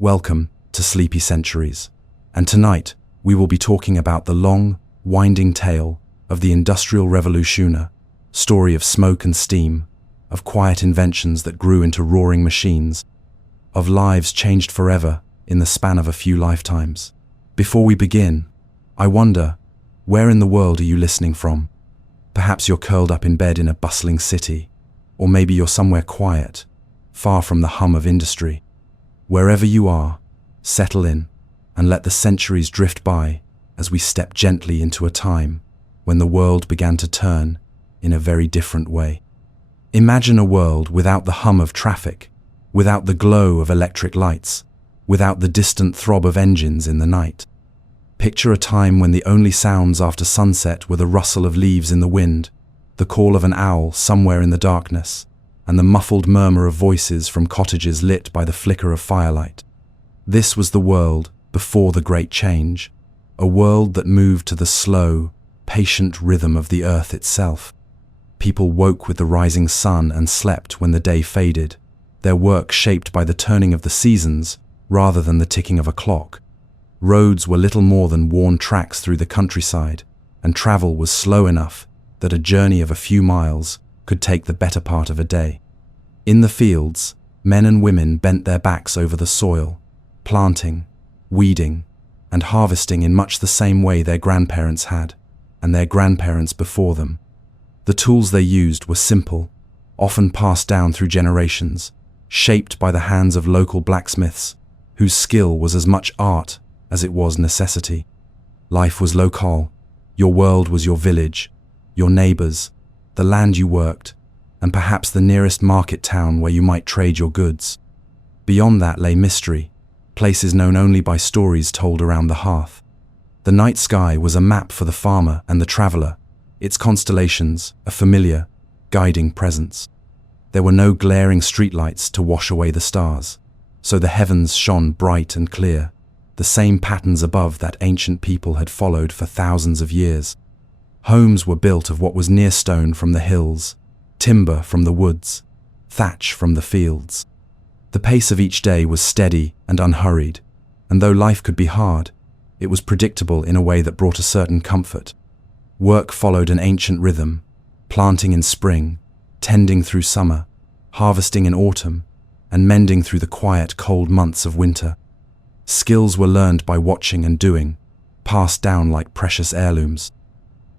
Welcome to Sleepy Centuries, and tonight we will be talking about the long, winding tale of the Industrial Revolution, a story of smoke and steam, of quiet inventions that grew into roaring machines, of lives changed forever in the span of a few lifetimes. Before we begin, I wonder, where in the world are you listening from? Perhaps you're curled up in bed in a bustling city, or maybe you're somewhere quiet, far from the hum of industry. Wherever you are, settle in and let the centuries drift by as we step gently into a time when the world began to turn in a very different way. Imagine a world without the hum of traffic, without the glow of electric lights, without the distant throb of engines in the night. Picture a time when the only sounds after sunset were the rustle of leaves in the wind, the call of an owl somewhere in the darkness, and the muffled murmur of voices from cottages lit by the flicker of firelight. This was the world before the Great Change, a world that moved to the slow, patient rhythm of the earth itself. People woke with the rising sun and slept when the day faded, their work shaped by the turning of the seasons rather than the ticking of a clock. Roads were little more than worn tracks through the countryside, and travel was slow enough that a journey of a few miles could take the better part of a day. In the fields, men and women bent their backs over the soil, planting, weeding, and harvesting in much the same way their grandparents had, and their grandparents before them. The tools they used were simple, often passed down through generations, shaped by the hands of local blacksmiths, whose skill was as much art as it was necessity. Life was local. Your world was your village, your neighbors, the land you worked, and perhaps the nearest market town where you might trade your goods. Beyond that lay mystery, places known only by stories told around the hearth. The night sky was a map for the farmer and the traveler, its constellations a familiar, guiding presence. There were no glaring streetlights to wash away the stars, so the heavens shone bright and clear, the same patterns above that ancient people had followed for thousands of years. Homes were built of what was near stone from the hills, timber from the woods, thatch from the fields. The pace of each day was steady and unhurried, and though life could be hard, it was predictable in a way that brought a certain comfort. Work followed an ancient rhythm, planting in spring, tending through summer, harvesting in autumn, and mending through the quiet, cold months of winter. Skills were learned by watching and doing, passed down like precious heirlooms.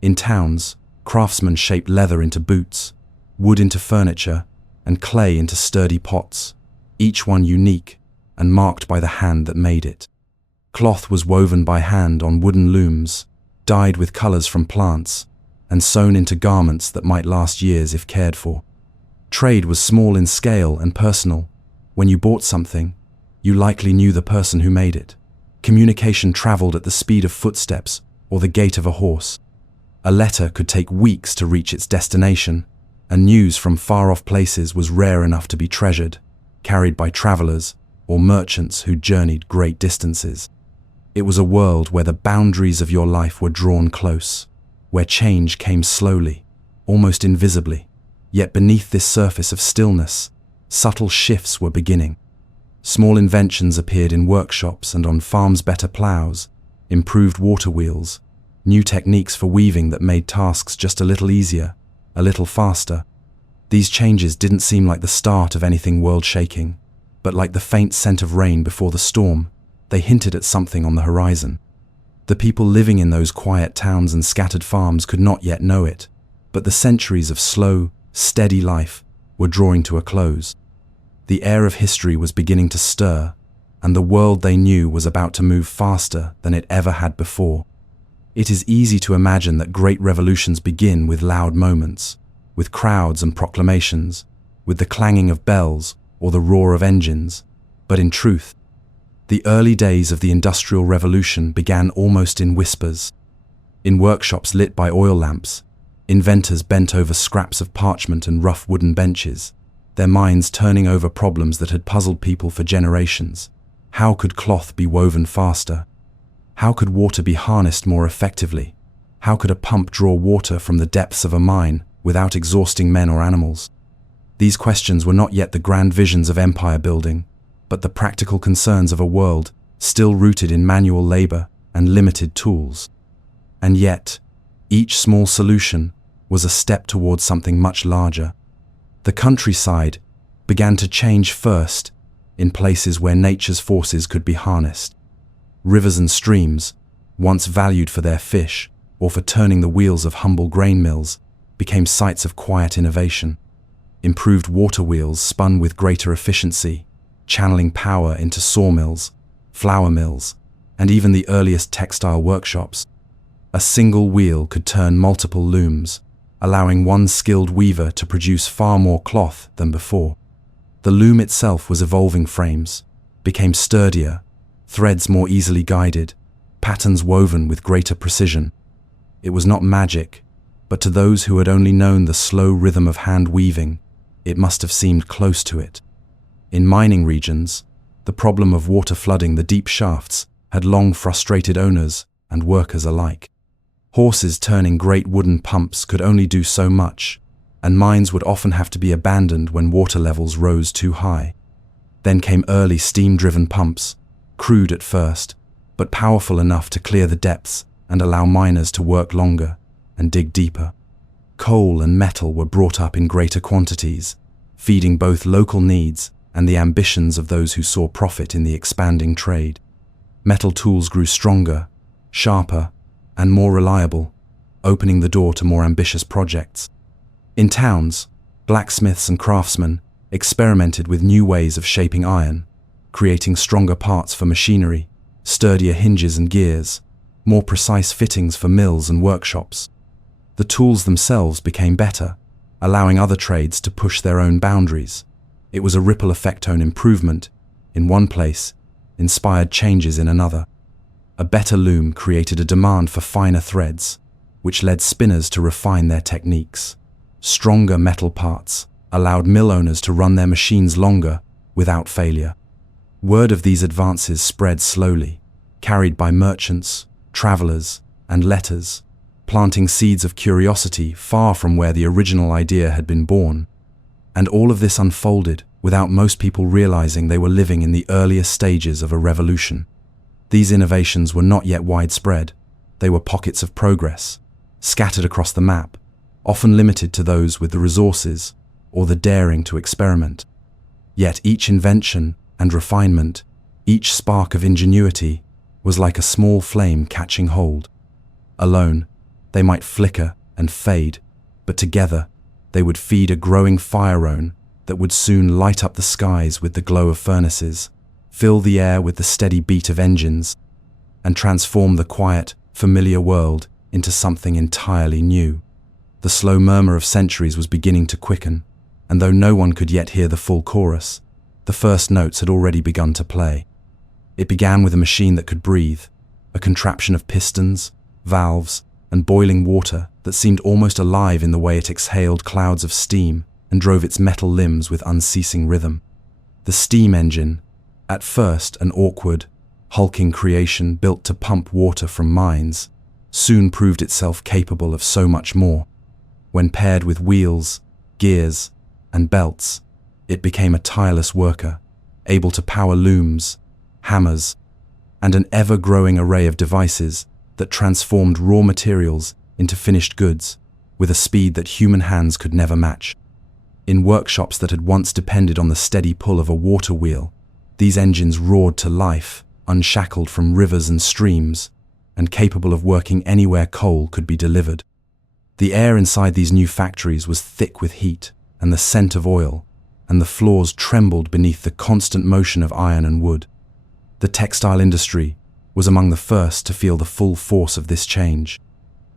In towns, craftsmen shaped leather into boots, wood into furniture, and clay into sturdy pots, each one unique and marked by the hand that made it. Cloth was woven by hand on wooden looms, dyed with colors from plants, and sewn into garments that might last years if cared for. Trade was small in scale and personal. When you bought something, you likely knew the person who made it. Communication traveled at the speed of footsteps or the gait of a horse. A letter could take weeks to reach its destination, and news from far-off places was rare enough to be treasured, carried by travelers or merchants who journeyed great distances. It was a world where the boundaries of your life were drawn close, where change came slowly, almost invisibly. Yet beneath this surface of stillness, subtle shifts were beginning. Small inventions appeared in workshops and on farms, better plows, improved water wheels, new techniques for weaving that made tasks just a little easier, a little faster. These changes didn't seem like the start of anything world-shaking, but like the faint scent of rain before the storm. They hinted at something on the horizon. The people living in those quiet towns and scattered farms could not yet know it, but the centuries of slow, steady life were drawing to a close. The air of history was beginning to stir, and the world they knew was about to move faster than it ever had before. It is easy to imagine that great revolutions begin with loud moments, with crowds and proclamations, with the clanging of bells or the roar of engines. But in truth, the early days of the Industrial Revolution began almost in whispers. In workshops lit by oil lamps, inventors bent over scraps of parchment and rough wooden benches, their minds turning over problems that had puzzled people for generations. How could cloth be woven faster? How could water be harnessed more effectively? How could a pump draw water from the depths of a mine without exhausting men or animals? These questions were not yet the grand visions of empire building. but the practical concerns of a world still rooted in manual labor and limited tools. And yet, each small solution was a step towards something much larger. The countryside began to change first in places where nature's forces could be harnessed. Rivers and streams, once valued for their fish or for turning the wheels of humble grain mills, became sites of quiet innovation. Improved water wheels spun with greater efficiency, channeling power into sawmills, flour mills, and even the earliest textile workshops. A single wheel could turn multiple looms, allowing one skilled weaver to produce far more cloth than before. The loom itself was evolving. Frames became sturdier, threads more easily guided, patterns woven with greater precision. It was not magic, but to those who had only known the slow rhythm of hand weaving, it must have seemed close to it. In mining regions, the problem of water flooding the deep shafts had long frustrated owners and workers alike. Horses turning great wooden pumps could only do so much, and mines would often have to be abandoned when water levels rose too high. Then came early steam-driven pumps, crude at first, but powerful enough to clear the depths and allow miners to work longer and dig deeper. Coal and metal were brought up in greater quantities, feeding both local needs and the ambitions of those who saw profit in the expanding trade. Metal tools grew stronger, sharper, and more reliable, opening the door to more ambitious projects. In towns, blacksmiths and craftsmen experimented with new ways of shaping iron, creating stronger parts for machinery, sturdier hinges and gears, more precise fittings for mills and workshops. The tools themselves became better, allowing other trades to push their own boundaries. It was a ripple effect on improvement in one place, inspired changes in another. A better loom created a demand for finer threads, which led spinners to refine their techniques. Stronger metal parts allowed mill owners to run their machines longer without failure. Word of these advances spread slowly, carried by merchants, travelers, and letters, planting seeds of curiosity far from where the original idea had been born. And all of this unfolded without most people realizing they were living in the earliest stages of a revolution. These innovations were not yet widespread. They were pockets of progress, scattered across the map, often limited to those with the resources or the daring to experiment. Yet each invention and refinement, each spark of ingenuity, was like a small flame catching hold. Alone, they might flicker and fade, but together, they would feed a growing fire zone that would soon light up the skies with the glow of furnaces, fill the air with the steady beat of engines, and transform the quiet, familiar world into something entirely new. The slow murmur of centuries was beginning to quicken, and though no one could yet hear the full chorus, the first notes had already begun to play. It began with a machine that could breathe, a contraption of pistons, valves, and boiling water that seemed almost alive in the way it exhaled clouds of steam and drove its metal limbs with unceasing rhythm. The steam engine, at first an awkward, hulking creation built to pump water from mines, soon proved itself capable of so much more. When paired with wheels, gears, and belts, it became a tireless worker, able to power looms, hammers, and an ever-growing array of devices that transformed raw materials into finished goods with a speed that human hands could never match. In workshops that had once depended on the steady pull of a water wheel, these engines roared to life, unshackled from rivers and streams, and capable of working anywhere coal could be delivered. The air inside these new factories was thick with heat and the scent of oil, and the floors trembled beneath the constant motion of iron and wood. The textile industry was among the first to feel the full force of this change.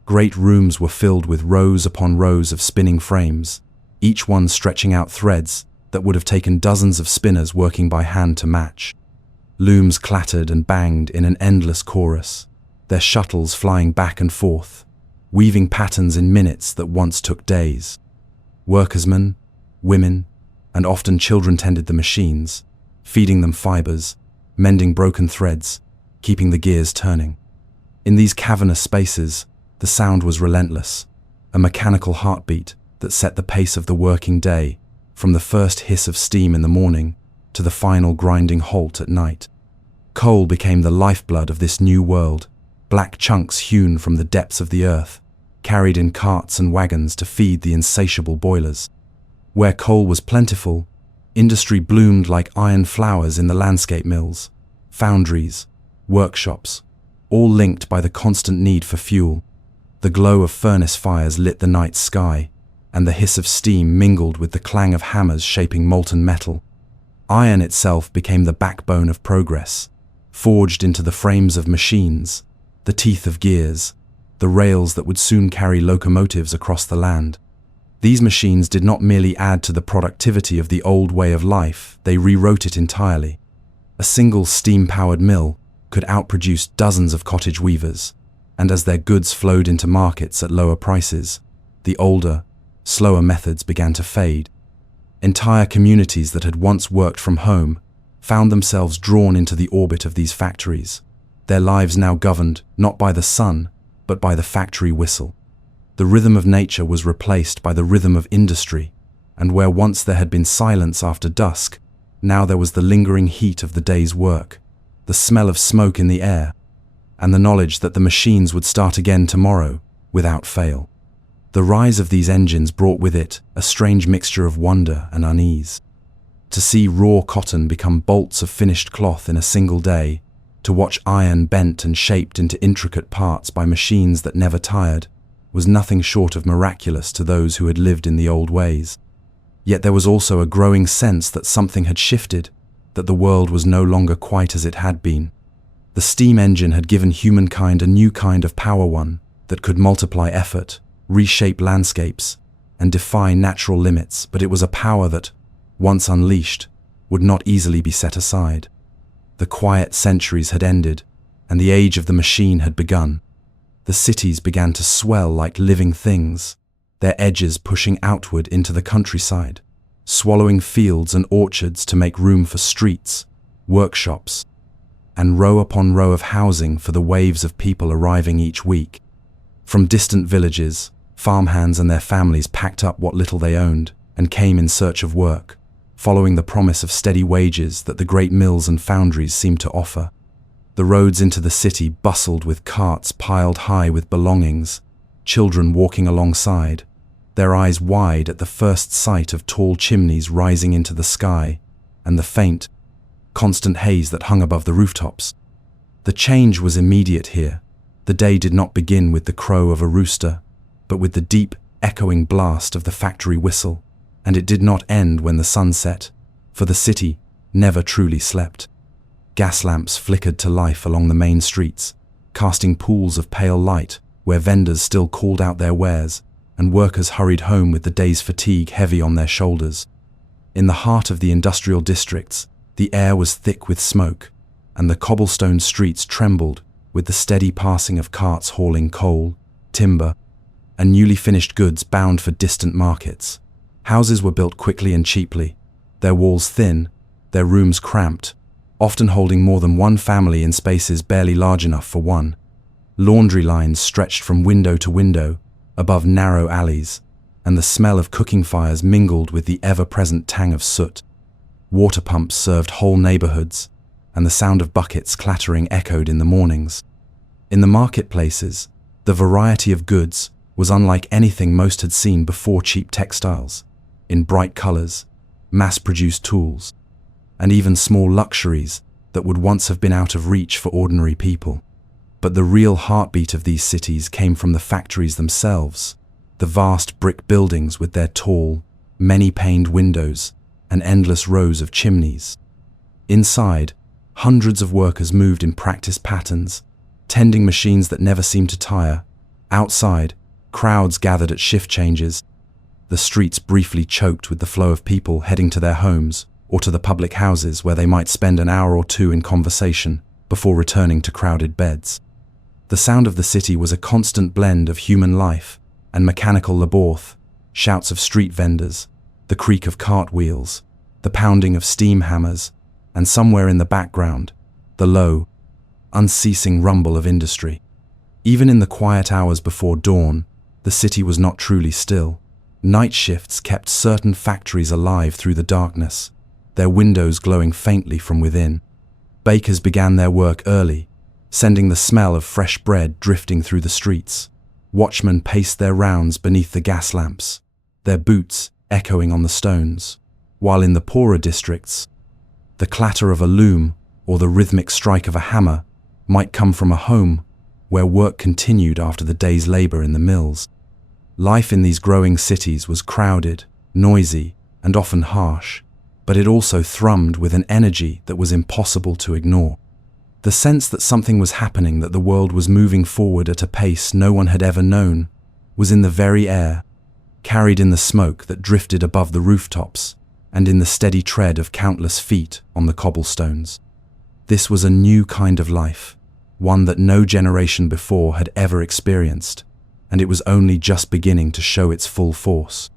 Great rooms were filled with rows upon rows of spinning frames, each one stretching out threads that would have taken dozens of spinners working by hand to match. Looms clattered and banged in an endless chorus, their shuttles flying back and forth, weaving patterns in minutes that once took days. Workersmen, women, and often children tended the machines, feeding them fibers, mending broken threads, keeping the gears turning. In these cavernous spaces, the sound was relentless, a mechanical heartbeat that set the pace of the working day, from the first hiss of steam in the morning to the final grinding halt at night. Coal became the lifeblood of this new world, black chunks hewn from the depths of the earth, carried in carts and wagons to feed the insatiable boilers. Where coal was plentiful, industry bloomed like iron flowers in the landscape mills, foundries, workshops, all linked by the constant need for fuel. The glow of furnace fires lit the night sky, and the hiss of steam mingled with the clang of hammers shaping molten metal. Iron itself became the backbone of progress, forged into the frames of machines, the teeth of gears, the rails that would soon carry locomotives across the land. These machines did not merely add to the productivity of the old way of life, they rewrote it entirely. A single steam-powered mill could outproduce dozens of cottage weavers, and as their goods flowed into markets at lower prices, the older, slower methods began to fade. Entire communities that had once worked from home found themselves drawn into the orbit of these factories, their lives now governed not by the sun, but by the factory whistle. The rhythm of nature was replaced by the rhythm of industry, and where once there had been silence after dusk, now there was the lingering heat of the day's work, the smell of smoke in the air, and the knowledge that the machines would start again tomorrow, without fail. The rise of these engines brought with it a strange mixture of wonder and unease. To see raw cotton become bolts of finished cloth in a single day, to watch iron bent and shaped into intricate parts by machines that never tired, was nothing short of miraculous to those who had lived in the old ways. Yet there was also a growing sense that something had shifted, that the world was no longer quite as it had been. The steam engine had given humankind a new kind of power, one that could multiply effort, reshape landscapes, and defy natural limits, but it was a power that, once unleashed, would not easily be set aside. The quiet centuries had ended, and the age of the machine had begun. The cities began to swell like living things, their edges pushing outward into the countryside, swallowing fields and orchards to make room for streets, workshops, and row upon row of housing for the waves of people arriving each week. From distant villages, farmhands and their families packed up what little they owned and came in search of work, following the promise of steady wages that the great mills and foundries seemed to offer. The roads into the city bustled with carts piled high with belongings, children walking alongside, their eyes wide at the first sight of tall chimneys rising into the sky and the faint, constant haze that hung above the rooftops. The change was immediate here. The day did not begin with the crow of a rooster, but with the deep, echoing blast of the factory whistle, and it did not end when the sun set, for the city never truly slept. Gas lamps flickered to life along the main streets, casting pools of pale light where vendors still called out their wares, and workers hurried home with the day's fatigue heavy on their shoulders. In the heart of the industrial districts, the air was thick with smoke, and the cobblestone streets trembled with the steady passing of carts hauling coal, timber, and newly finished goods bound for distant markets. Houses were built quickly and cheaply, their walls thin, their rooms cramped, often holding more than one family in spaces barely large enough for one. Laundry lines stretched from window to window, above narrow alleys, and the smell of cooking fires mingled with the ever-present tang of soot. Water pumps served whole neighborhoods, and the sound of buckets clattering echoed in the mornings. In the marketplaces, the variety of goods was unlike anything most had seen before. Cheap textiles, in bright colors, mass-produced tools, and even small luxuries that would once have been out of reach for ordinary people. But the real heartbeat of these cities came from the factories themselves, the vast brick buildings with their tall, many-paned windows and endless rows of chimneys. Inside, hundreds of workers moved in practiced patterns, tending machines that never seemed to tire. Outside, crowds gathered at shift changes, the streets briefly choked with the flow of people heading to their homes or to the public houses where they might spend an hour or two in conversation before returning to crowded beds. The sound of the city was a constant blend of human life and mechanical laborth, shouts of street vendors, the creak of cart wheels, the pounding of steam hammers, and somewhere in the background, the low, unceasing rumble of industry. Even in the quiet hours before dawn, the city was not truly still. Night shifts kept certain factories alive through the darkness, their windows glowing faintly from within. Bakers began their work early, sending the smell of fresh bread drifting through the streets. Watchmen paced their rounds beneath the gas lamps, their boots echoing on the stones, while in the poorer districts, the clatter of a loom or the rhythmic strike of a hammer might come from a home where work continued after the day's labor in the mills. Life in these growing cities was crowded, noisy, and often harsh, but it also thrummed with an energy that was impossible to ignore. The sense that something was happening, that the world was moving forward at a pace no one had ever known, was in the very air, carried in the smoke that drifted above the rooftops and in the steady tread of countless feet on the cobblestones. This was a new kind of life, one that no generation before had ever experienced, and it was only just beginning to show its full force.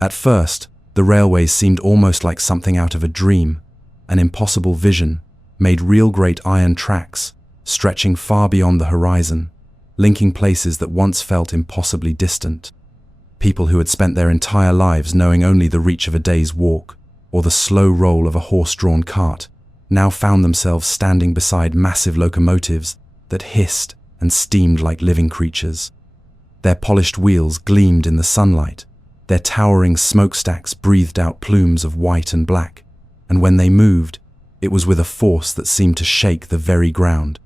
At first, the railways seemed almost like something out of a dream, an impossible vision, made real great iron tracks, stretching far beyond the horizon, linking places that once felt impossibly distant. People who had spent their entire lives knowing only the reach of a day's walk, or the slow roll of a horse-drawn cart, now found themselves standing beside massive locomotives that hissed and steamed like living creatures. Their polished wheels gleamed in the sunlight, their towering smokestacks breathed out plumes of white and black, and when they moved, it was with a force that seemed to shake the very ground.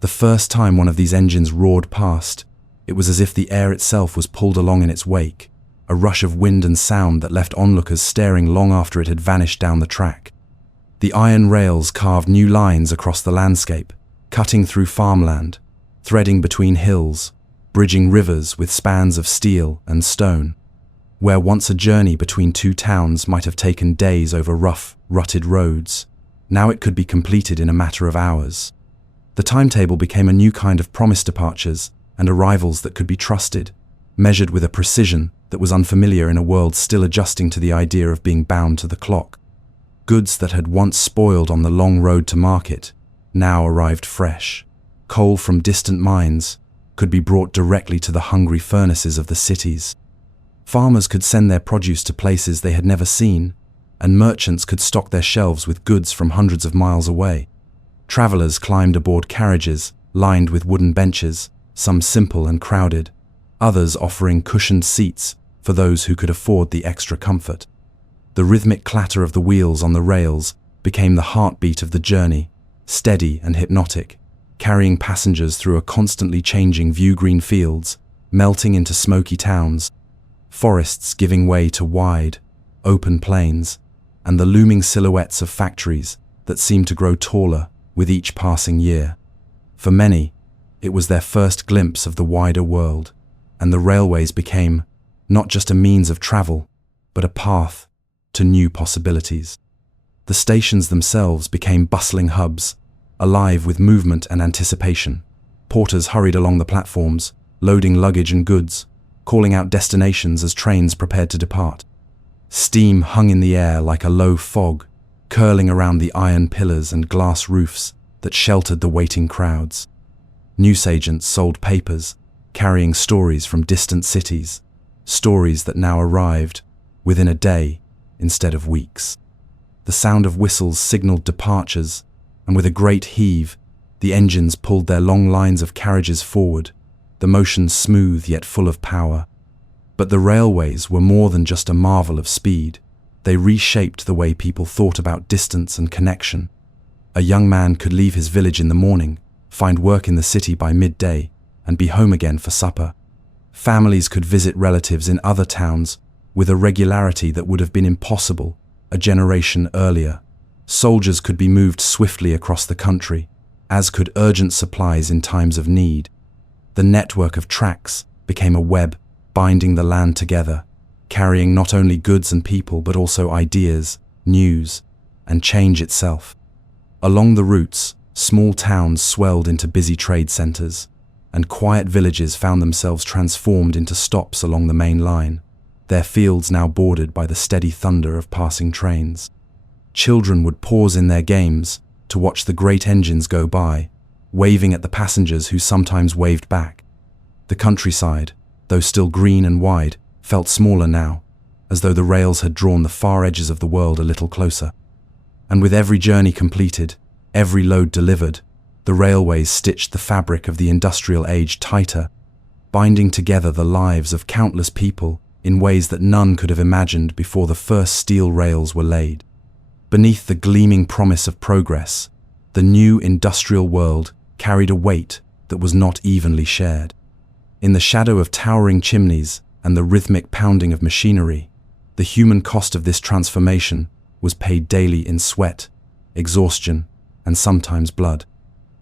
The first time one of these engines roared past, it was as if the air itself was pulled along in its wake, a rush of wind and sound that left onlookers staring long after it had vanished down the track. The iron rails carved new lines across the landscape, cutting through farmland, threading between hills, bridging rivers with spans of steel and stone. Where once a journey between two towns might have taken days over rough, rutted roads, now it could be completed in a matter of hours. The timetable became a new kind of promised departures and arrivals that could be trusted, measured with a precision that was unfamiliar in a world still adjusting to the idea of being bound to the clock. Goods that had once spoiled on the long road to market now arrived fresh. Coal from distant mines could be brought directly to the hungry furnaces of the cities. Farmers could send their produce to places they had never seen, and merchants could stock their shelves with goods from hundreds of miles away. Travelers climbed aboard carriages lined with wooden benches, some simple and crowded, others offering cushioned seats for those who could afford the extra comfort. The rhythmic clatter of the wheels on the rails became the heartbeat of the journey, steady and hypnotic, carrying passengers through a constantly changing view-green fields, melting into smoky towns, forests giving way to wide, open plains, and the looming silhouettes of factories that seemed to grow taller with each passing year. For many, it was their first glimpse of the wider world, and the railways became not just a means of travel, but a path to new possibilities. The stations themselves became bustling hubs, alive with movement and anticipation. Porters hurried along the platforms, loading luggage and goods, calling out destinations as trains prepared to depart. Steam hung in the air like a low fog, curling around the iron pillars and glass roofs that sheltered the waiting crowds. Newsagents sold papers, carrying stories from distant cities, stories that now arrived within a day instead of weeks. The sound of whistles signaled departures, and with a great heave, the engines pulled their long lines of carriages forward, the motion smooth yet full of power. But the railways were more than just a marvel of speed. They reshaped the way people thought about distance and connection. A young man could leave his village in the morning, find work in the city by midday, and be home again for supper. Families could visit relatives in other towns with a regularity that would have been impossible a generation earlier. Soldiers could be moved swiftly across the country, as could urgent supplies in times of need. The network of tracks became a web binding the land together, carrying not only goods and people but also ideas, news, and change itself. Along the routes, small towns swelled into busy trade centers, and quiet villages found themselves transformed into stops along the main line, their fields now bordered by the steady thunder of passing trains. Children would pause in their games to watch the great engines go by, waving at the passengers who sometimes waved back. The countryside, though still green and wide, felt smaller now, as though the rails had drawn the far edges of the world a little closer. And with every journey completed, every load delivered, the railways stitched the fabric of the industrial age tighter, binding together the lives of countless people in ways that none could have imagined before the first steel rails were laid. Beneath the gleaming promise of progress, the new industrial world carried a weight that was not evenly shared. In the shadow of towering chimneys and the rhythmic pounding of machinery, the human cost of this transformation was paid daily in sweat, exhaustion, and sometimes blood.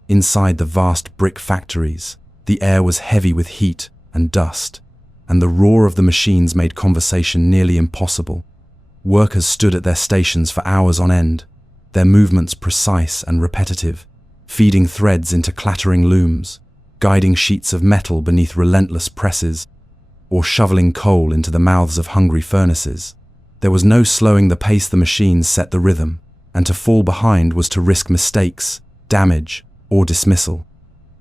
Inside the vast brick factories, the air was heavy with heat and dust, and the roar of the machines made conversation nearly impossible. Workers stood at their stations for hours on end, their movements precise and repetitive, feeding threads into clattering looms, guiding sheets of metal beneath relentless presses, or shoveling coal into the mouths of hungry furnaces. There was no slowing the pace the machines set the rhythm, and to fall behind was to risk mistakes, damage, or dismissal.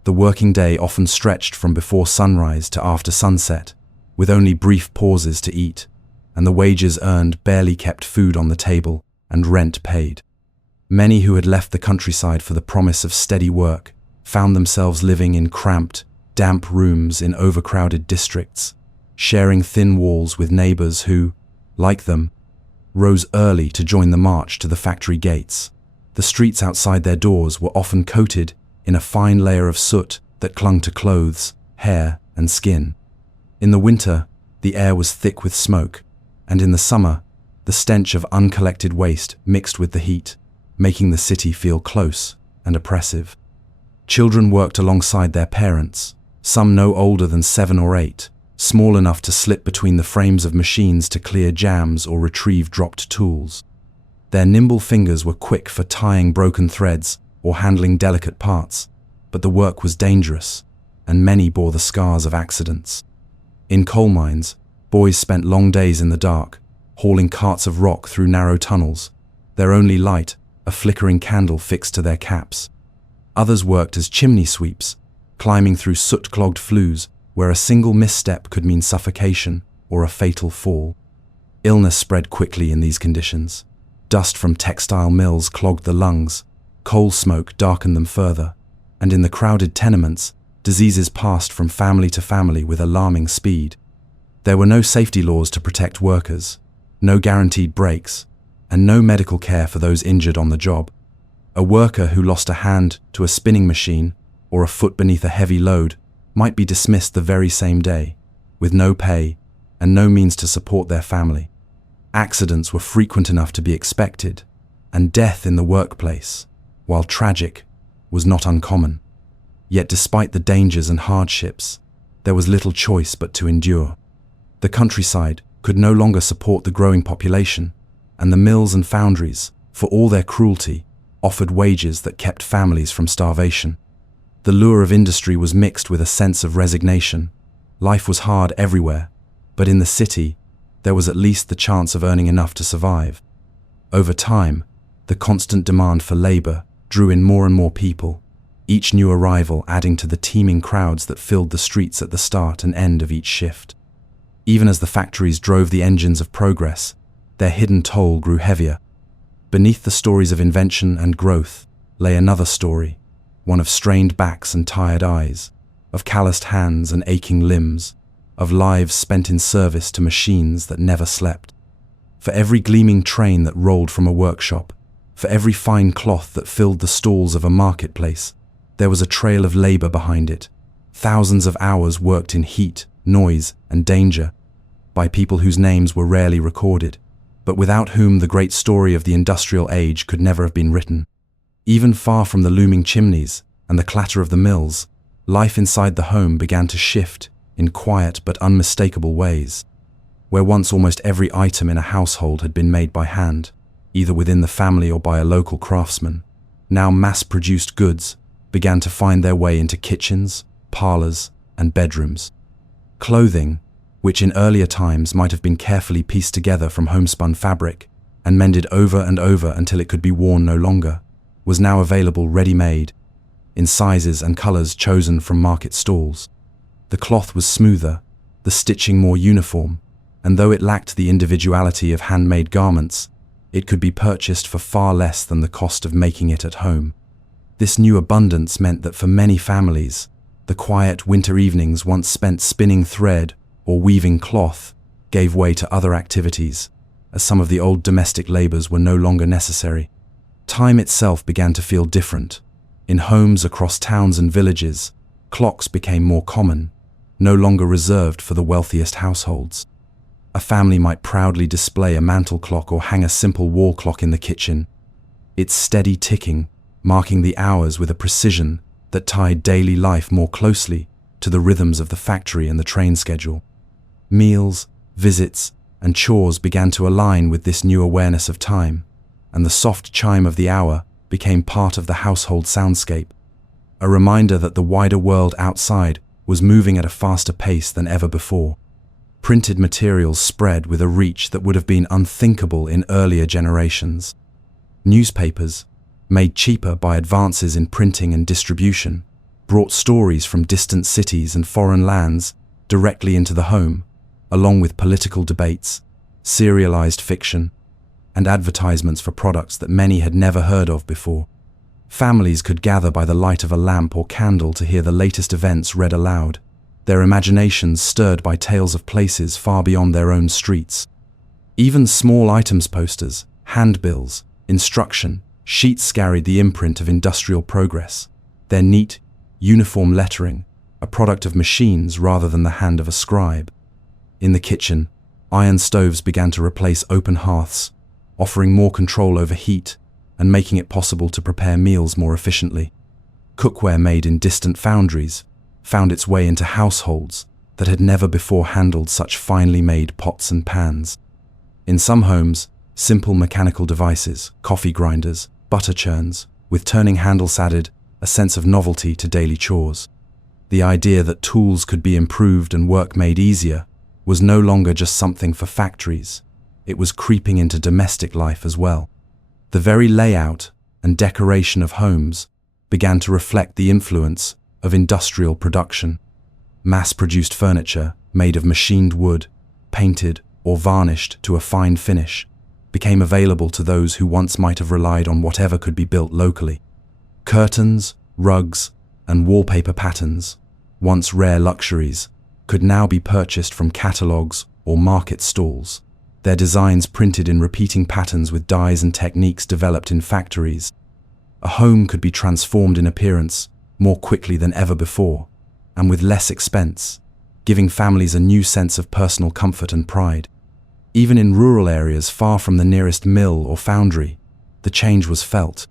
The working day often stretched from before sunrise to after sunset, with only brief pauses to eat, and the wages earned barely kept food on the table and rent paid. Many who had left the countryside for the promise of steady work found themselves living in cramped, damp rooms in overcrowded districts, sharing thin walls with neighbors who, like them, rose early to join the march to the factory gates. The streets outside their doors were often coated in a fine layer of soot that clung to clothes, hair, and skin. In the winter, the air was thick with smoke, and in the summer, the stench of uncollected waste mixed with the heat, making the city feel close and oppressive. Children worked alongside their parents, some no older than 7 or 8, small enough to slip between the frames of machines to clear jams or retrieve dropped tools. Their nimble fingers were quick for tying broken threads or handling delicate parts, but the work was dangerous, and many bore the scars of accidents. In coal mines, boys spent long days in the dark, hauling carts of rock through narrow tunnels, their only light a flickering candle fixed to their caps. Others worked as chimney sweeps, climbing through soot-clogged flues where a single misstep could mean suffocation or a fatal fall. Illness spread quickly in these conditions. Dust from textile mills clogged the lungs, coal smoke darkened them further, and in the crowded tenements, diseases passed from family to family with alarming speed. There were no safety laws to protect workers, no guaranteed breaks, and no medical care for those injured on the job. A worker who lost a hand to a spinning machine or a foot beneath a heavy load might be dismissed the very same day, with no pay and no means to support their family. Accidents were frequent enough to be expected, and death in the workplace, while tragic, was not uncommon. Yet despite the dangers and hardships, there was little choice but to endure. The countryside could no longer support the growing population, and the mills and foundries, for all their cruelty, offered wages that kept families from starvation. The lure of industry was mixed with a sense of resignation. Life was hard everywhere, but in the city, there was at least the chance of earning enough to survive. Over time, the constant demand for labor drew in more and more people, each new arrival adding to the teeming crowds that filled the streets at the start and end of each shift. Even as the factories drove the engines of progress, their hidden toll grew heavier. Beneath the stories of invention and growth lay another story, one of strained backs and tired eyes, of calloused hands and aching limbs, of lives spent in service to machines that never slept. For every gleaming train that rolled from a workshop, for every fine cloth that filled the stalls of a marketplace, there was a trail of labor behind it, thousands of hours worked in heat, noise, and danger, by people whose names were rarely recorded, but without whom the great story of the industrial age could never have been written. Even far from the looming chimneys and the clatter of the mills, life inside the home began to shift in quiet but unmistakable ways. Where once almost every item in a household had been made by hand, either within the family or by a local craftsman, now mass-produced goods began to find their way into kitchens, parlors, and bedrooms. Clothing, which in earlier times might have been carefully pieced together from homespun fabric and mended over and over until it could be worn no longer, was now available ready-made, in sizes and colors chosen from market stalls. The cloth was smoother, the stitching more uniform, and though it lacked the individuality of handmade garments, it could be purchased for far less than the cost of making it at home. This new abundance meant that for many families, the quiet winter evenings once spent spinning thread or weaving cloth gave way to other activities, as some of the old domestic labors were no longer necessary. Time itself began to feel different. In homes across towns and villages, clocks became more common, no longer reserved for the wealthiest households. A family might proudly display a mantel clock or hang a simple wall clock in the kitchen, its steady ticking marking the hours with a precision that tied daily life more closely to the rhythms of the factory and the train schedule. Meals, visits, and chores began to align with this new awareness of time, and the soft chime of the hour became part of the household soundscape, a reminder that the wider world outside was moving at a faster pace than ever before. Printed materials spread with a reach that would have been unthinkable in earlier generations. Newspapers, made cheaper by advances in printing and distribution, brought stories from distant cities and foreign lands directly into the home, along with political debates, serialized fiction, and advertisements for products that many had never heard of before. Families could gather by the light of a lamp or candle to hear the latest events read aloud, their imaginations stirred by tales of places far beyond their own streets. Even small items posters, handbills, instruction sheets carried the imprint of industrial progress, their neat, uniform lettering, a product of machines rather than the hand of a scribe. In the kitchen, iron stoves began to replace open hearths, offering more control over heat and making it possible to prepare meals more efficiently. Cookware made in distant foundries found its way into households that had never before handled such finely made pots and pans. In some homes, simple mechanical devices, coffee grinders, butter churns, with turning handles added a sense of novelty to daily chores. The idea that tools could be improved and work made easier was no longer just something for factories, it was creeping into domestic life as well. The very layout and decoration of homes began to reflect the influence of industrial production. Mass-produced furniture made of machined wood, painted or varnished to a fine finish, became available to those who once might have relied on whatever could be built locally. Curtains, rugs, and wallpaper patterns, once rare luxuries, could now be purchased from catalogs or market stalls, their designs printed in repeating patterns with dyes and techniques developed in factories. A home could be transformed in appearance more quickly than ever before, and with less expense, giving families a new sense of personal comfort and pride. Even in rural areas far from the nearest mill or foundry, the change was felt.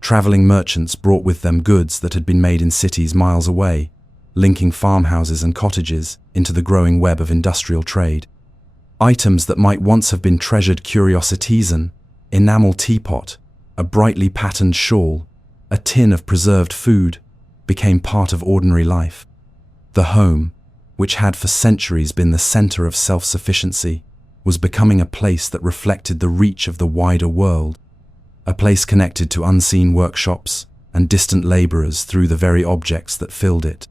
Traveling merchants brought with them goods that had been made in cities miles away, linking farmhouses and cottages into the growing web of industrial trade. Items that might once have been treasured curiosities, an enamel teapot, a brightly patterned shawl, a tin of preserved food, became part of ordinary life. The home, which had for centuries been the center of self-sufficiency, was becoming a place that reflected the reach of the wider world, a place connected to unseen workshops and distant laborers through the very objects that filled it.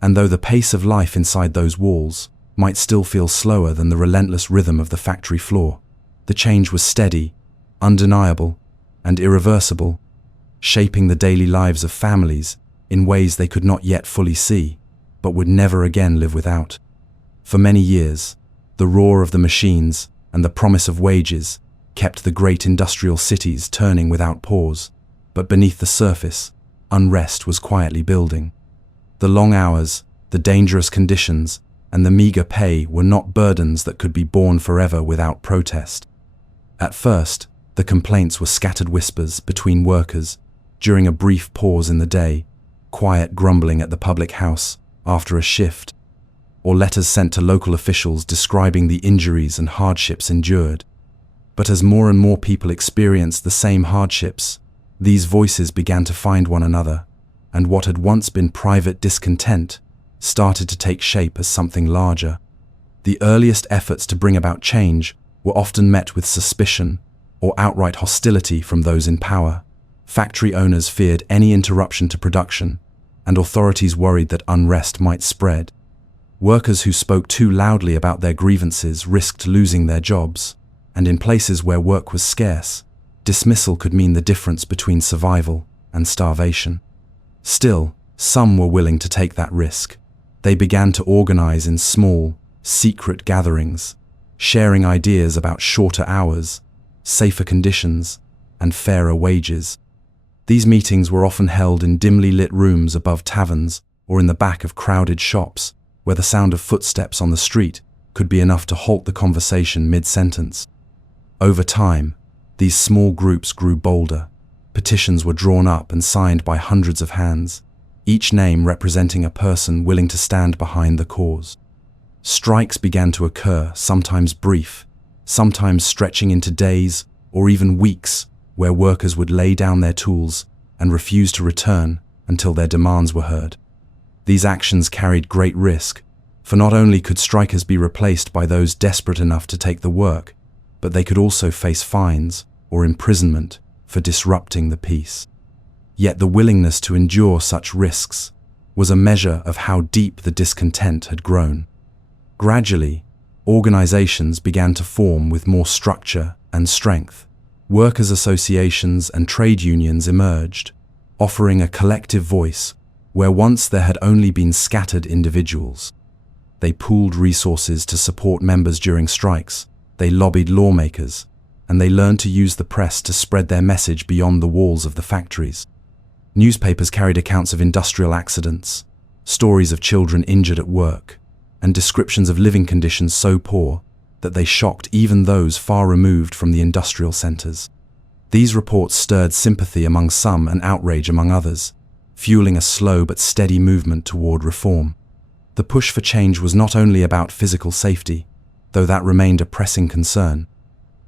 And though the pace of life inside those walls might still feel slower than the relentless rhythm of the factory floor, the change was steady, undeniable, and irreversible, shaping the daily lives of families in ways they could not yet fully see, but would never again live without. For many years, the roar of the machines and the promise of wages kept the great industrial cities turning without pause, but beneath the surface, unrest was quietly building. The long hours, the dangerous conditions, and the meager pay were not burdens that could be borne forever without protest. At first, the complaints were scattered whispers between workers during a brief pause in the day, quiet grumbling at the public house after a shift, or letters sent to local officials describing the injuries and hardships endured. But as more and more people experienced the same hardships, these voices began to find one another, and what had once been private discontent started to take shape as something larger. The earliest efforts to bring about change were often met with suspicion or outright hostility from those in power. Factory owners feared any interruption to production, and authorities worried that unrest might spread. Workers who spoke too loudly about their grievances risked losing their jobs, and in places where work was scarce, dismissal could mean the difference between survival and starvation. Still, some were willing to take that risk. They began to organize in small, secret gatherings, sharing ideas about shorter hours, safer conditions, and fairer wages. These meetings were often held in dimly lit rooms above taverns or in the back of crowded shops, where the sound of footsteps on the street could be enough to halt the conversation mid-sentence. Over time, these small groups grew bolder. Petitions were drawn up and signed by hundreds of hands, each name representing a person willing to stand behind the cause. Strikes began to occur, sometimes brief, sometimes stretching into days or even weeks, where workers would lay down their tools and refuse to return until their demands were heard. These actions carried great risk, for not only could strikers be replaced by those desperate enough to take the work, but they could also face fines or imprisonment for disrupting the peace. Yet the willingness to endure such risks was a measure of how deep the discontent had grown. Gradually, organizations began to form with more structure and strength. Workers' associations and trade unions emerged, offering a collective voice where once there had only been scattered individuals. They pooled resources to support members during strikes, they lobbied lawmakers, and they learned to use the press to spread their message beyond the walls of the factories. Newspapers carried accounts of industrial accidents, stories of children injured at work, and descriptions of living conditions so poor that they shocked even those far removed from the industrial centers. These reports stirred sympathy among some and outrage among others, fueling a slow but steady movement toward reform. The push for change was not only about physical safety, though that remained a pressing concern.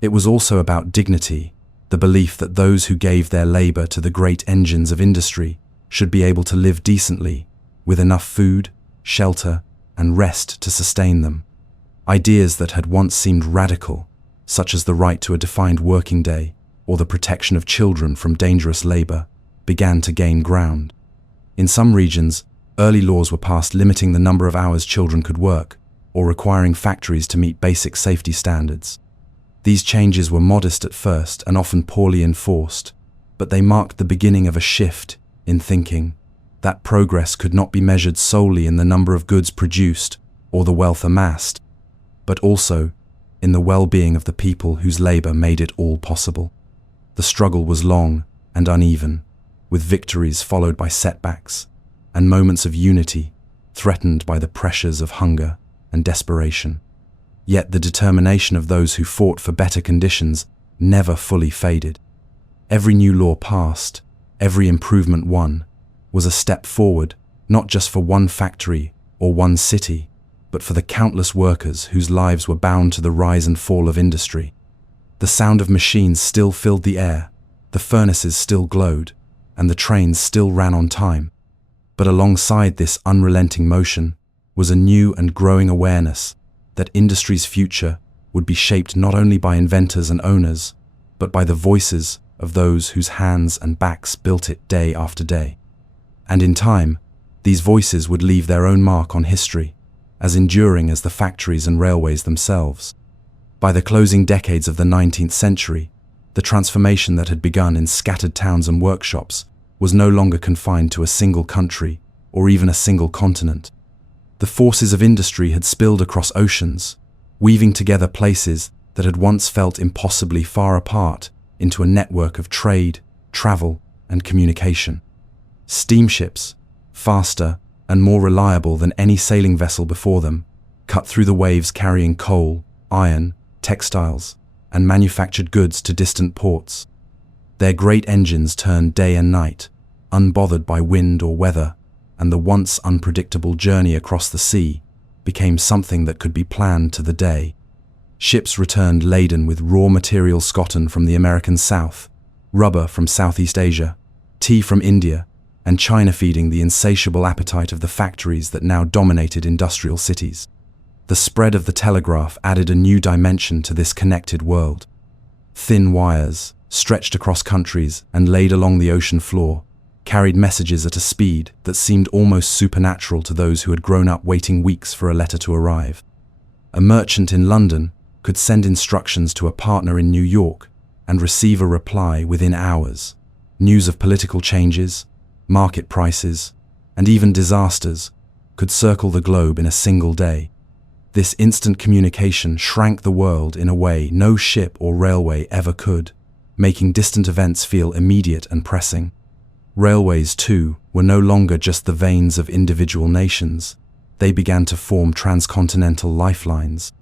It was also about dignity, the belief that those who gave their labor to the great engines of industry should be able to live decently, with enough food, shelter, and rest to sustain them. Ideas that had once seemed radical, such as the right to a defined working day or the protection of children from dangerous labor, began to gain ground. In some regions, early laws were passed limiting the number of hours children could work or requiring factories to meet basic safety standards. These changes were modest at first and often poorly enforced, but they marked the beginning of a shift in thinking. That progress could not be measured solely in the number of goods produced or the wealth amassed, but also in the well-being of the people whose labor made it all possible. The struggle was long and uneven, with victories followed by setbacks, and moments of unity threatened by the pressures of hunger and desperation. Yet the determination of those who fought for better conditions never fully faded. Every new law passed, every improvement won, was a step forward, not just for one factory or one city, but for the countless workers whose lives were bound to the rise and fall of industry. The sound of machines still filled the air, the furnaces still glowed, and the trains still ran on time. But alongside this unrelenting motion was a new and growing awareness that industry's future would be shaped not only by inventors and owners, but by the voices of those whose hands and backs built it day after day. And in time, these voices would leave their own mark on history, as enduring as the factories and railways themselves. By the closing decades of the 19th century, the transformation that had begun in scattered towns and workshops was no longer confined to a single country or even a single continent. The forces of industry had spilled across oceans, weaving together places that had once felt impossibly far apart into a network of trade, travel, and communication. Steamships, faster and more reliable than any sailing vessel before them, cut through the waves carrying coal, iron, textiles, and manufactured goods to distant ports. Their great engines turned day and night, unbothered by wind or weather, and the once unpredictable journey across the sea became something that could be planned to the day. Ships returned laden with raw materials cotton from the American South, rubber from Southeast Asia, tea from India, and China, feeding the insatiable appetite of the factories that now dominated industrial cities. The spread of the telegraph added a new dimension to this connected world. Thin wires, stretched across countries and laid along the ocean floor, carried messages at a speed that seemed almost supernatural to those who had grown up waiting weeks for a letter to arrive. A merchant in London could send instructions to a partner in New York and receive a reply within hours. News of political changes, market prices, and even disasters could circle the globe in a single day. This instant communication shrank the world in a way no ship or railway ever could, making distant events feel immediate and pressing. Railways, too, were no longer just the veins of individual nations. They began to form transcontinental lifelines.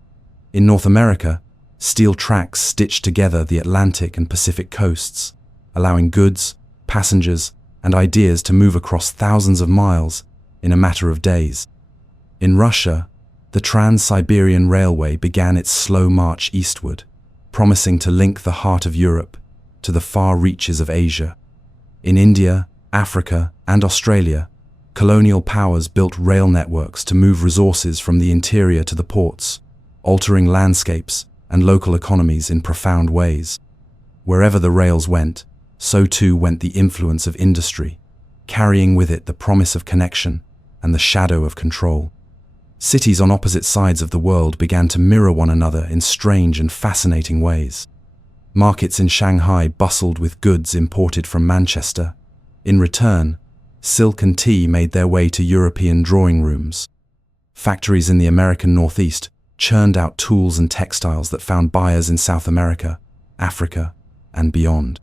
In North America, steel tracks stitched together the Atlantic and Pacific coasts, allowing goods, passengers, and ideas to move across thousands of miles in a matter of days. In Russia, the Trans-Siberian Railway began its slow march eastward, promising to link the heart of Europe to the far reaches of Asia. In India, Africa, and Australia, colonial powers built rail networks to move resources from the interior to the ports, altering landscapes and local economies in profound ways. Wherever the rails went, so too went the influence of industry, carrying with it the promise of connection and the shadow of control. Cities on opposite sides of the world began to mirror one another in strange and fascinating ways. Markets in Shanghai bustled with goods imported from Manchester. In return, silk and tea made their way to European drawing rooms. Factories in the American Northeast churned out tools and textiles that found buyers in South America, Africa, and beyond.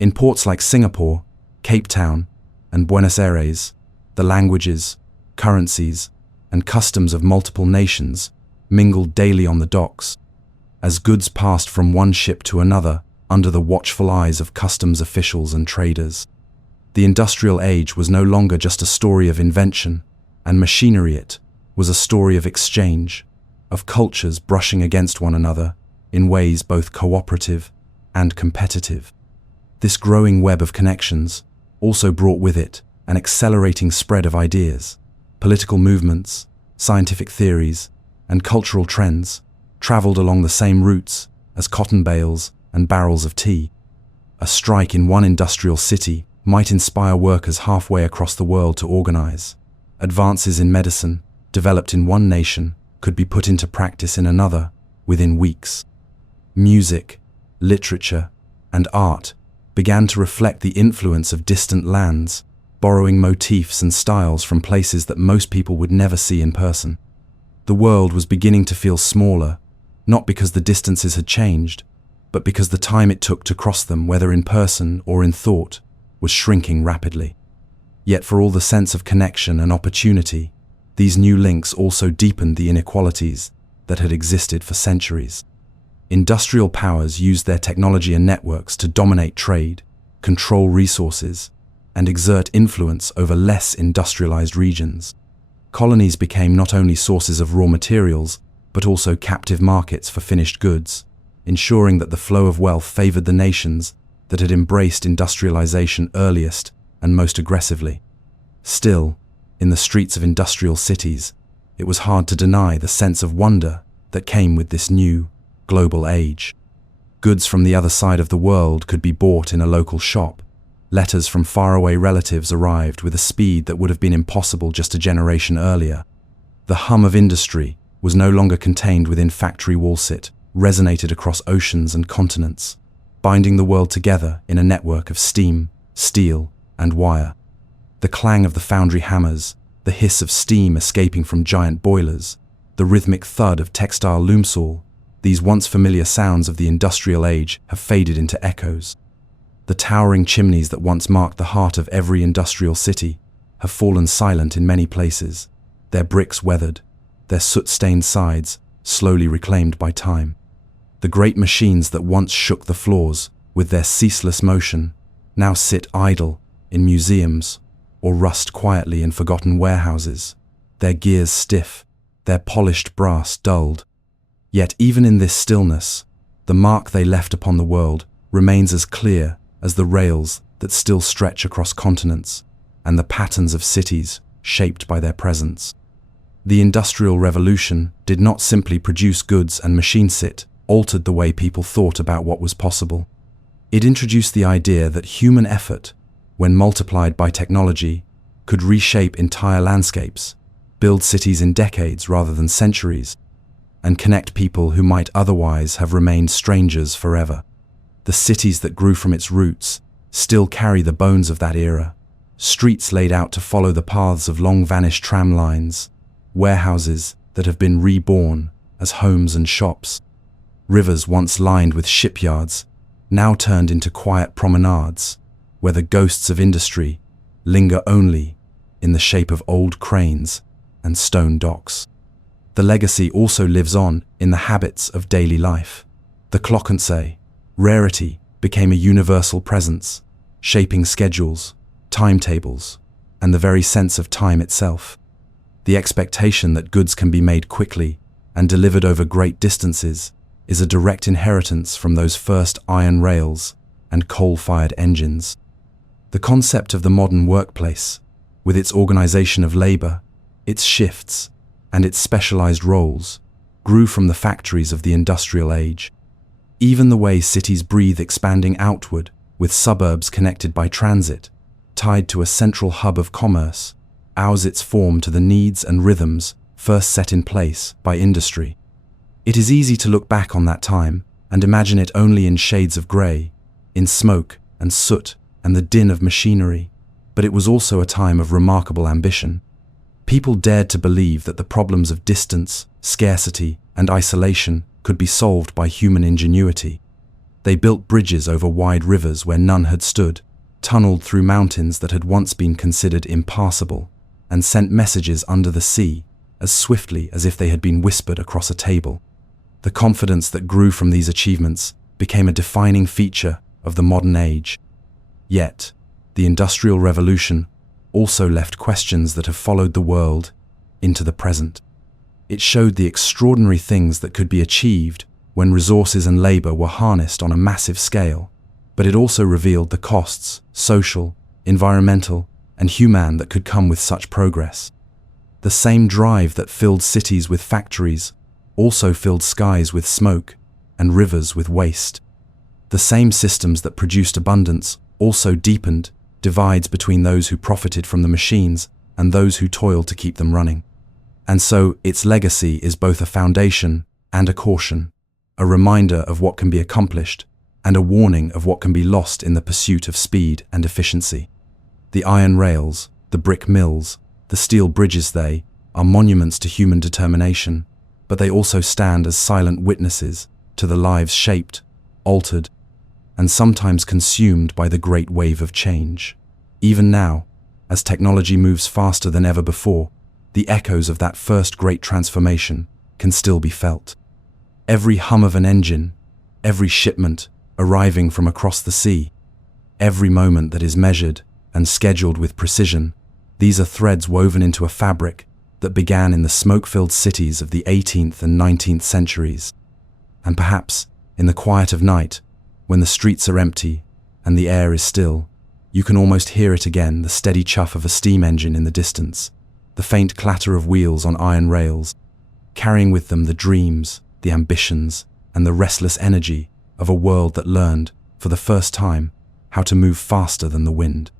In ports like Singapore, Cape Town, and Buenos Aires, the languages, currencies, and customs of multiple nations mingled daily on the docks, as goods passed from one ship to another under the watchful eyes of customs officials and traders. The industrial age was no longer just a story of invention and machinery, it was a story of exchange, of cultures brushing against one another in ways both cooperative and competitive. This growing web of connections also brought with it an accelerating spread of ideas. Political movements, scientific theories, and cultural trends traveled along the same routes as cotton bales and barrels of tea. A strike in one industrial city might inspire workers halfway across the world to organize. Advances in medicine, developed in one nation, could be put into practice in another within weeks. Music, literature, and art began to reflect the influence of distant lands, borrowing motifs and styles from places that most people would never see in person. The world was beginning to feel smaller, not because the distances had changed, but because the time it took to cross them, whether in person or in thought, was shrinking rapidly. Yet for all the sense of connection and opportunity, these new links also deepened the inequalities that had existed for centuries. Industrial powers used their technology and networks to dominate trade, control resources, and exert influence over less industrialized regions. Colonies became not only sources of raw materials, but also captive markets for finished goods, ensuring that the flow of wealth favored the nations that had embraced industrialization earliest and most aggressively. Still, in the streets of industrial cities, it was hard to deny the sense of wonder that came with this new, global age. Goods from the other side of the world could be bought in a local shop. Letters from faraway relatives arrived with a speed that would have been impossible just a generation earlier. The hum of industry was no longer contained within factory walls, it resonated across oceans and continents, binding the world together in a network of steam, steel, and wire. The clang of the foundry hammers, the hiss of steam escaping from giant boilers, the rhythmic thud of textile loomsaw, these once familiar sounds of the industrial age have faded into echoes. The towering chimneys that once marked the heart of every industrial city have fallen silent in many places, their bricks weathered, their soot-stained sides slowly reclaimed by time. The great machines that once shook the floors with their ceaseless motion now sit idle in museums or rust quietly in forgotten warehouses, their gears stiff, their polished brass dulled. Yet even in this stillness, the mark they left upon the world remains as clear as the rails that still stretch across continents and the patterns of cities shaped by their presence. The Industrial Revolution did not simply produce goods and machines, it altered the way people thought about what was possible. It introduced the idea that human effort, when multiplied by technology, could reshape entire landscapes, build cities in decades rather than centuries, and connect people who might otherwise have remained strangers forever. The cities that grew from its roots still carry the bones of that era. Streets laid out to follow the paths of long-vanished tram lines, warehouses that have been reborn as homes and shops, rivers once lined with shipyards, now turned into quiet promenades, where the ghosts of industry linger only in the shape of old cranes and stone docks. The legacy also lives on in the habits of daily life. The Glockenseil, rarity, became a universal presence, shaping schedules, timetables, and the very sense of time itself. The expectation that goods can be made quickly and delivered over great distances is a direct inheritance from those first iron rails and coal-fired engines. The concept of the modern workplace, with its organization of labor, its shifts, and its specialized roles, grew from the factories of the industrial age. Even the way cities breathe expanding outward, with suburbs connected by transit, tied to a central hub of commerce, owes its form to the needs and rhythms first set in place by industry. It is easy to look back on that time and imagine it only in shades of grey, in smoke and soot and the din of machinery, but it was also a time of remarkable ambition. People dared to believe that the problems of distance, scarcity, and isolation could be solved by human ingenuity. They built bridges over wide rivers where none had stood, tunneled through mountains that had once been considered impassable, and sent messages under the sea as swiftly as if they had been whispered across a table. The confidence that grew from these achievements became a defining feature of the modern age. Yet, the Industrial Revolution also left questions that have followed the world into the present. It showed the extraordinary things that could be achieved when resources and labor were harnessed on a massive scale, but it also revealed the costs, social, environmental, and human, that could come with such progress. The same drive that filled cities with factories also filled skies with smoke and rivers with waste. The same systems that produced abundance also deepened divides between those who profited from the machines and those who toiled to keep them running. And so its legacy is both a foundation and a caution, a reminder of what can be accomplished and a warning of what can be lost in the pursuit of speed and efficiency. The iron rails, the brick mills, the steel bridges, they are monuments to human determination, but they also stand as silent witnesses to the lives shaped, altered, and sometimes consumed by the great wave of change. Even now, as technology moves faster than ever before, the echoes of that first great transformation can still be felt. Every hum of an engine, every shipment arriving from across the sea, every moment that is measured and scheduled with precision, these are threads woven into a fabric that began in the smoke-filled cities of the 18th and 19th centuries. And perhaps, in the quiet of night, when the streets are empty and the air is still, you can almost hear it again, the steady chuff of a steam engine in the distance, the faint clatter of wheels on iron rails, carrying with them the dreams, the ambitions, and the restless energy of a world that learned, for the first time, how to move faster than the wind.